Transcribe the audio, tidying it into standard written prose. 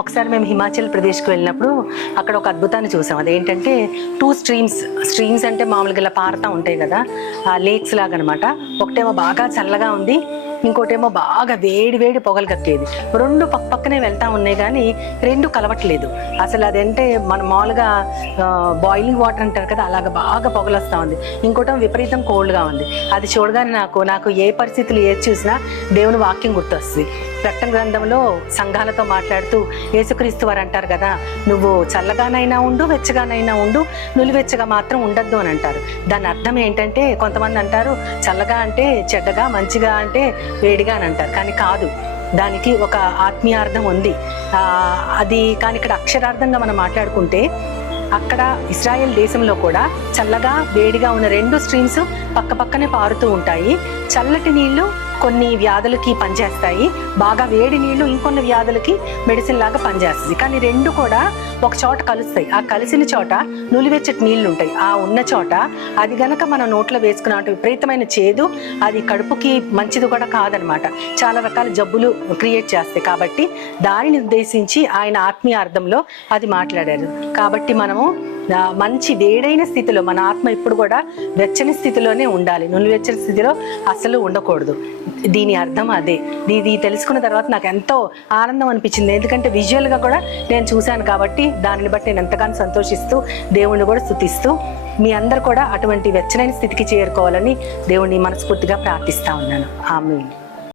ఒకసారి మేము హిమాచల్ ప్రదేశ్కి వెళ్ళినప్పుడు అక్కడ ఒక అద్భుతాన్ని చూసాం. అదేంటంటే 2 స్ట్రీమ్స్ అంటే మామూలుగా ఇలా పారుతూ ఉంటాయి కదా, ఆ లేక్స్ లాగా అనమాట. ఒకటేమో బాగా చల్లగా ఉంది, ఇంకోటేమో బాగా వేడి పొగలు కక్కేది. రెండు పక్కనే వెళ్తా ఉన్నాయి కానీ రెండు కలవట్లేదు. అసలు అదంటే మన మామూలుగా బాయిలింగ్ వాటర్ అంటారు కదా, అలాగ బాగా పొగలు వస్తూ ఉంది. ఇంకోటేమో విపరీతం కోల్డ్గా ఉంది. అది చూడగానే నాకు ఏ పరిస్థితులు ఏది చూసినా దేవుని వాక్యం గుర్తొస్తుంది. ప్రకటన గ్రంథంలో సంఘాలతో మాట్లాడుతూ యేసుక్రీస్తు వారు అంటారు కదా, నువ్వు చల్లగానైనా ఉండు, వెచ్చగానైనా ఉండు, నులివెచ్చగా మాత్రం ఉండద్దు అని అంటారు. దాని అర్థం ఏంటంటే, కొంతమంది అంటారు చల్లగా అంటే చెడ్డగా, మంచిగా అంటే వేడిగా అని అంటారు. కానీ కాదు, దానికి ఒక ఆత్మీయార్థం ఉంది. అది కానీ ఇక్కడ అక్షరార్థంగా మనం మాట్లాడుకుంటే, అక్కడ ఇశ్రాయేల్ దేశంలో కూడా చల్లగా వేడిగా ఉన్న 2 స్ట్రీమ్స్ పక్కనే పారుతూ ఉంటాయి. చల్లటి నీళ్లు కొన్ని వ్యాధులకి పనిచేస్తాయి, బాగా వేడి నీళ్లు ఇంకొన్ని వ్యాధులకి మెడిసిన్ లాగా పనిచేస్తుంది. కానీ రెండు కూడా ఒక చోట కలుస్తాయి. ఆ కలిసిన చోట నులివెచ్చటి నీళ్లు ఉంటాయి. ఆ ఉన్న చోట అది గనక మనం నోట్లో వేసుకున్నట్టు విపరీతమైన చేదు, అది కడుపుకి మంచిది కూడా కాదనమాట. చాలా రకాల జబ్బులు క్రియేట్ చేస్తాయి. కాబట్టి దానిని ఉద్దేశించి ఆయన ఆత్మీయ అర్థంలో అది మాట్లాడారు. కాబట్టి మనము మంచి వేడైన స్థితిలో, మన ఆత్మ ఇప్పుడు కూడా వెచ్చని స్థితిలోనే ఉండాలి, నులివెచ్చని స్థితిలో అసలు ఉండకూడదు. దీని అర్థం అదే. ఇది తెలుసుకున్న తర్వాత నాకు ఎంతో ఆనందం అనిపించింది. ఎందుకంటే విజువల్గా కూడా నేను చూశాను కాబట్టి దానిని బట్టి నేను ఎంతగానో సంతోషిస్తూ దేవుణ్ణి కూడా స్తుతిస్తూ మీ అందరు కూడా అటువంటి వెచ్చనైన స్థితికి చేరుకోవాలని దేవుణ్ణి మనస్ఫూర్తిగా ప్రార్థిస్తా ఉన్నాను. ఆమేన్.